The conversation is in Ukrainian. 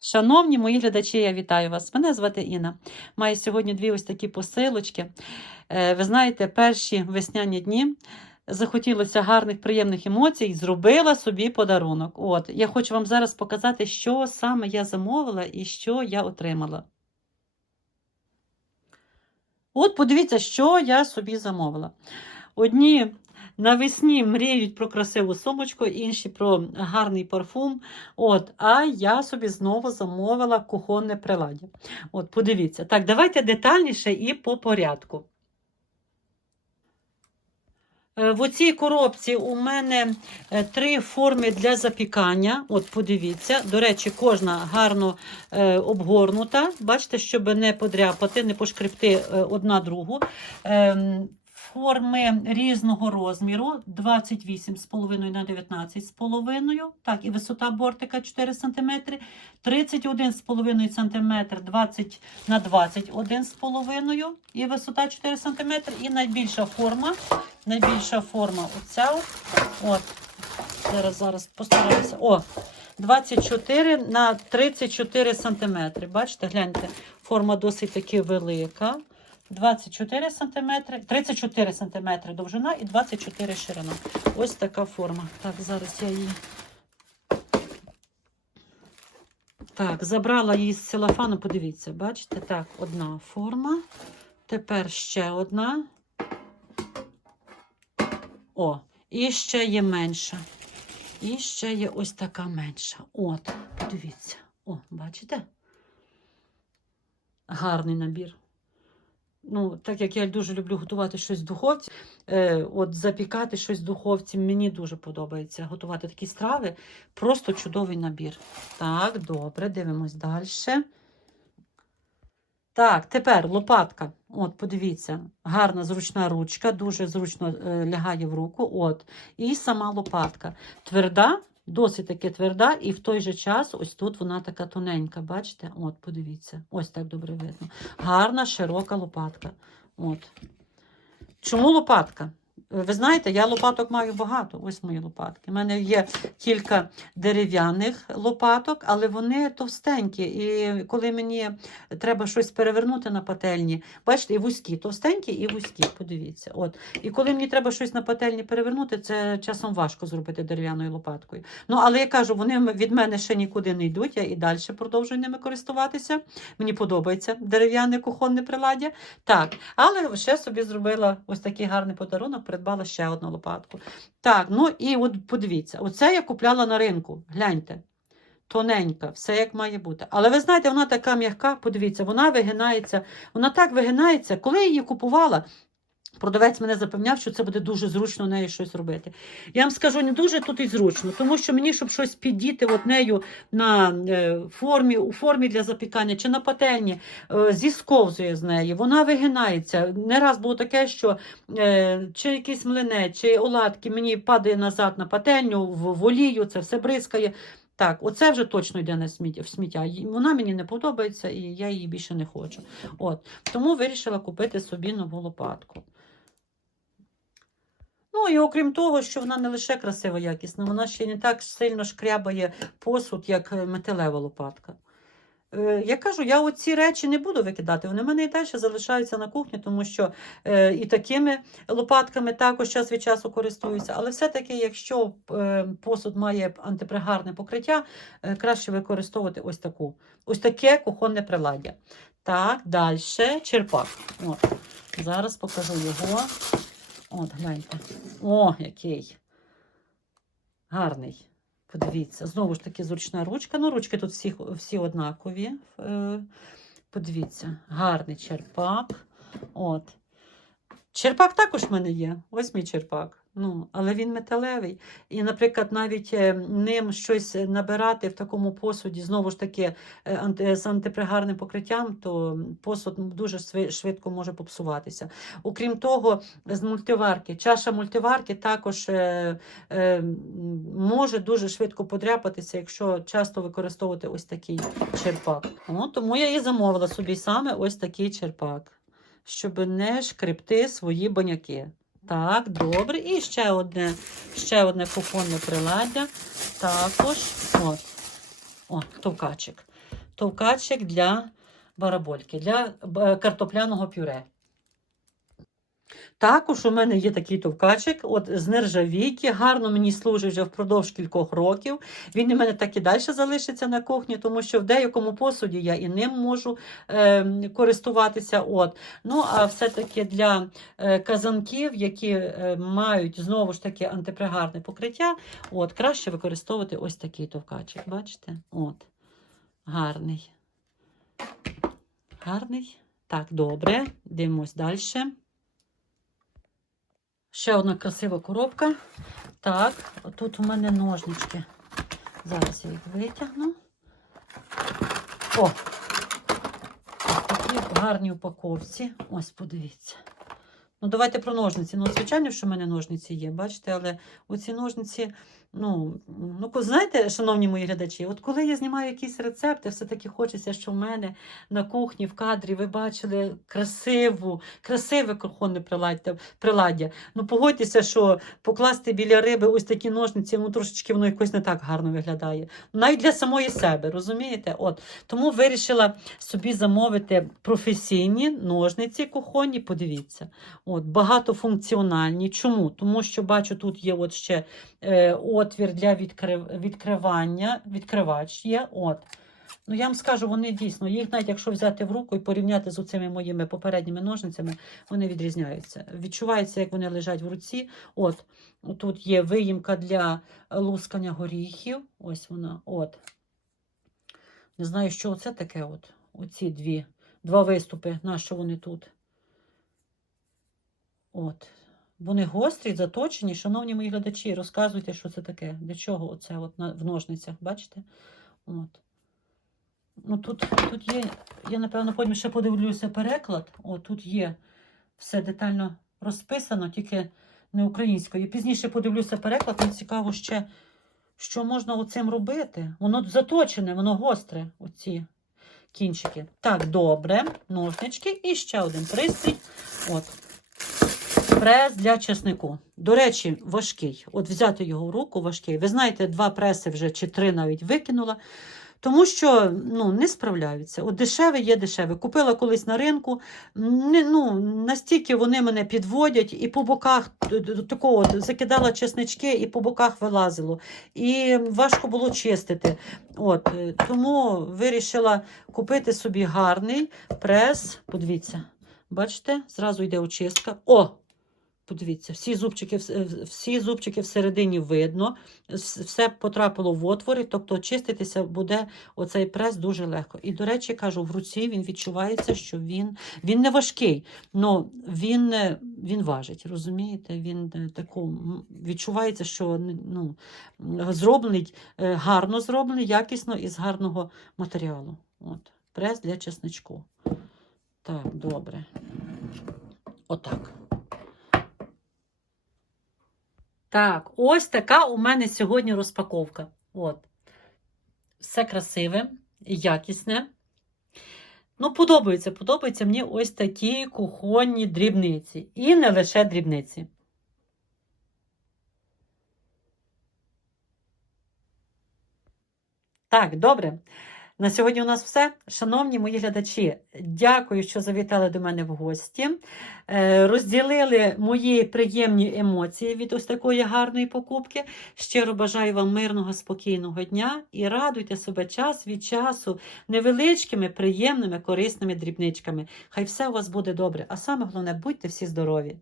Шановні мої глядачі, я вітаю вас. Мене звати Інна. Маю сьогодні дві ось такі посилочки. Е, Ви знаєте, перші весняні дні захотілося гарних, приємних емоцій, зробила собі подарунок. От, я хочу вам зараз показати, що саме я замовила і що я отримала. От подивіться, що я собі замовила. Одні навесні мріють про красиву сумочку, інші про гарний парфум. От, а я собі знову замовила кухонне приладдя. От, подивіться. Так, давайте детальніше і по порядку. Е, В оцій коробці у мене е, три форми для запікання. От подивіться. До речі, кожна гарно е, обгорнута. Бачите, щоб не подряпати, не пошкребти е, одна другу. Форми різного розміру 28,5 на 19,5. Так, і висота бортика 4 см, 31,5 см, 20 на 21,5 і висота 4 см. І найбільша форма. Найбільша форма оця. От. Зараз, зараз постараюся. О, 24 на 34 см. Бачите, гляньте, форма досить таки велика. 24 см, 34 см довжина і 24 ширина. Ось така форма. Так, зараз я її. Так, забрала її з целофану, подивіться, бачите? Так, одна форма. Тепер ще одна. О, і ще є менша. І ще є ось така менша. От, подивіться. О, бачите? Гарний набір. Ну, так як я дуже люблю готувати щось в духовці, е, от запікати щось в духовці, мені дуже подобається готувати такі страви. Просто чудовий набір. Так, добре, дивимось далі. Так, тепер лопатка. От, подивіться, гарна зручна ручка, дуже зручно е, лягає в руку. От. І сама лопатка. Тверда, досить таки тверда, і в той же час ось тут вона така тоненька. Бачите? От, подивіться, ось так добре видно. Гарна, широка лопатка. От. Чому лопатка? Ви знаєте, я лопаток маю багато. Ось мої лопатки. У мене є кілька дерев'яних лопаток, але вони товстенькі. І коли мені треба щось перевернути на пательні, бачите, і вузькі, товстенькі і вузькі. Подивіться. От. І коли мені треба щось на пательні перевернути, це часом важко зробити дерев'яною лопаткою. Ну, але я кажу, вони від мене ще нікуди не йдуть, я і далі продовжую ними користуватися. Мені подобається дерев'яне кухонне приладдя. Так, але ще собі зробила ось такий гарний подарунок, придбала ще одну лопатку. Так, ну і от подивіться, оце я купляла на ринку. Гляньте. Тоненька, все як має бути. Але ви знаєте, вона така м'яка, подивіться, вона вигинається, вона так вигинається. Коли я її купувала, продавець мене запевняв, що це буде дуже зручно нею щось робити. Я вам скажу, не дуже тут і зручно, тому що мені, щоб щось піддіти от нею на е, формі, у формі для запікання чи на пательні, е, зісковзує з неї, вона вигинається. Не раз було таке, що е, чи якийсь млинець, чи оладки мені падає назад на пательню, в, в олію, це все бризкає. Так, оце вже точно йде на сміття, в сміття. Вона мені не подобається, і я її більше не хочу. От. Тому вирішила купити собі нову лопатку. Ну і окрім того, що вона не лише красива, якісна, вона ще не так сильно шкрябає посуд, як е, металева лопатка. Е, Я кажу, я оці речі не буду викидати. Вони в мене і далі залишаються на кухні, тому що е, і такими лопатками також час від часу користуюся. Але все-таки, якщо посуд має антипригарне покриття, краще використовувати ось таку. Ось таке кухонне приладдя. Так, далі черпак. От. Зараз покажу його. От, гляньте. О, який. Гарний. Подивіться, знову ж таки зручна ручка. Ну, ручки тут всі, всі однакові. Е, Подивіться, гарний черпак. От. Черпак також в мене є. Ось мій черпак. Ну, але він металевий. І, наприклад, навіть е, ним щось набирати в такому посуді, знову ж таки, е, з антипригарним покриттям, то посуд дуже швидко може попсуватися. Окрім того, з мультиварки. Чаша мультиварки також е, може дуже швидко подряпатися, якщо часто використовувати ось такий черпак. О, тому я і замовила собі саме ось такий черпак, щоб не шкребти свої баняки. Так, добре. І ще одне, ще одне кухонне приладдя. Також. От. О, товкачик. товкачик для барабольки, для е, картопляного пюре. Також у мене є такий товкачик от з нержавійки, гарно мені служить вже впродовж кількох років. Він у мене так і далі залишиться на кухні, тому що в деякому посуді я і ним можу е, користуватися. От. Ну, а все-таки для е, казанків, які е, мають знову ж таки антипригарне покриття, от, краще використовувати ось такий товкачик. Бачите? От. Гарний. Гарний. Так, добре. Дивимось далі. Ще одна красива коробка. Так, тут у мене ножнички. Зараз я їх витягну. О! Ось такі гарні упаковці. Ось, подивіться. Ну, давайте про ножниці. Ну, звичайно, що в мене ножниці є, бачите, але оці ножниці, ну, ну знаєте, шановні мої глядачі, от коли я знімаю якісь рецепти, все-таки хочеться, щоб в мене на кухні, в кадрі ви бачили красиву, красиве кухонне приладдя. приладдя. Ну, погодьтеся, що покласти біля риби ось такі ножниці, ну трошечки воно якось не так гарно виглядає. Навіть для самої себе, розумієте? От. Тому вирішила собі замовити професійні ножниці кухонні. Подивіться. От, багатофункціональні. Чому? Тому що бачу, тут є от ще е, отвір для відкрив... відкривання, відкривач є. От. Ну, я вам скажу, вони дійсно, їх навіть якщо взяти в руку і порівняти з оцими моїми попередніми ножницями, вони відрізняються. Відчувається, як вони лежать в руці. От, тут є виїмка для лускання горіхів. Ось вона. От. Не знаю, що це таке. От. Оці дві, два виступи, на що вони тут. От. Вони гострі, заточені. Шановні мої глядачі, розказуйте, що це таке. Для чого оце от на, в ножницях, бачите? От. Ну, тут, тут є, я напевно потім ще подивлюся переклад. О, тут є все детально розписано, тільки не українською. Пізніше подивлюся переклад, мені цікаво ще, що можна оцим робити. Воно заточене, воно гостре, оці кінчики. Так, добре, ножнички і ще один пристрій. От. Прес для чеснику. До речі, важкий. От взяти його в руку важкий. Ви знаєте, два преси вже чи три навіть викинула. Тому що ну, не справляються. От дешеве є дешеве. Купила колись на ринку. Не, ну, настільки вони мене підводять, і по боках такого закидала чеснички, і по боках вилазило. І важко було чистити. От, е, тому вирішила купити собі гарний прес. Подивіться, бачите, зразу йде очистка. О! Подивіться, всі зубчики, всі зубчики всередині видно, все потрапило в отвори, тобто чиститися буде оцей прес дуже легко. І, до речі, кажу, в руці він відчувається, що він, він не важкий, але він, він важить, розумієте? Він е, таку, відчувається, що ну, зроблений, е, гарно зроблений, якісно і з гарного матеріалу. От, прес для чесничку. Так, добре. Отак. Так, ось така у мене сьогодні розпаковка. От. Все красиве якісне. Ну, подобається, подобаються мені ось такі кухонні дрібниці. І не лише дрібниці. Так, добре. На сьогодні у нас все. Шановні мої глядачі, дякую, що завітали до мене в гості. Е, Розділили мої приємні емоції від ось такої гарної покупки. Щиро бажаю вам мирного, спокійного дня і радуйте себе час від часу невеличкими, приємними, корисними дрібничками. Хай все у вас буде добре. А саме головне, будьте всі здорові!